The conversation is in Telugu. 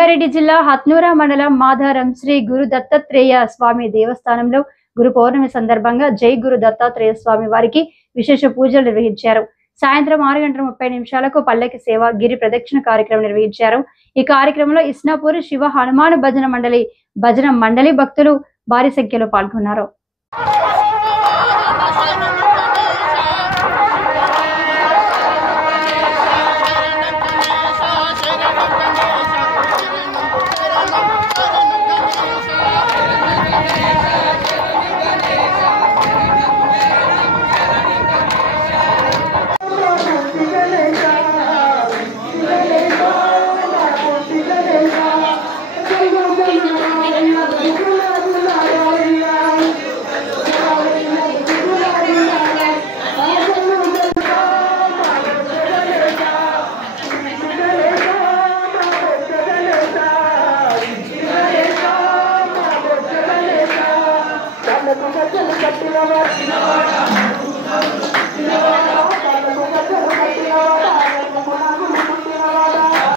రంగారెడ్డి జిల్లా హత్నూరా మండలం మాధారం శ్రీ గురు దత్తాత్రేయ స్వామి దేవస్థానంలో గురు పౌర్ణమి సందర్భంగా జై గురు దత్తాత్రేయ స్వామి వారికి విశేష పూజలు నిర్వహించారు. సాయంత్రం 6:30 పల్లకి సేవ, గిరి ప్రదక్షిణ కార్యక్రమం నిర్వహించారు. ఈ కార్యక్రమంలో ఇస్నాపూర్ శివ హనుమాన్ భజన మండలి భక్తులు భారీ సంఖ్యలో పాల్గొన్నారు.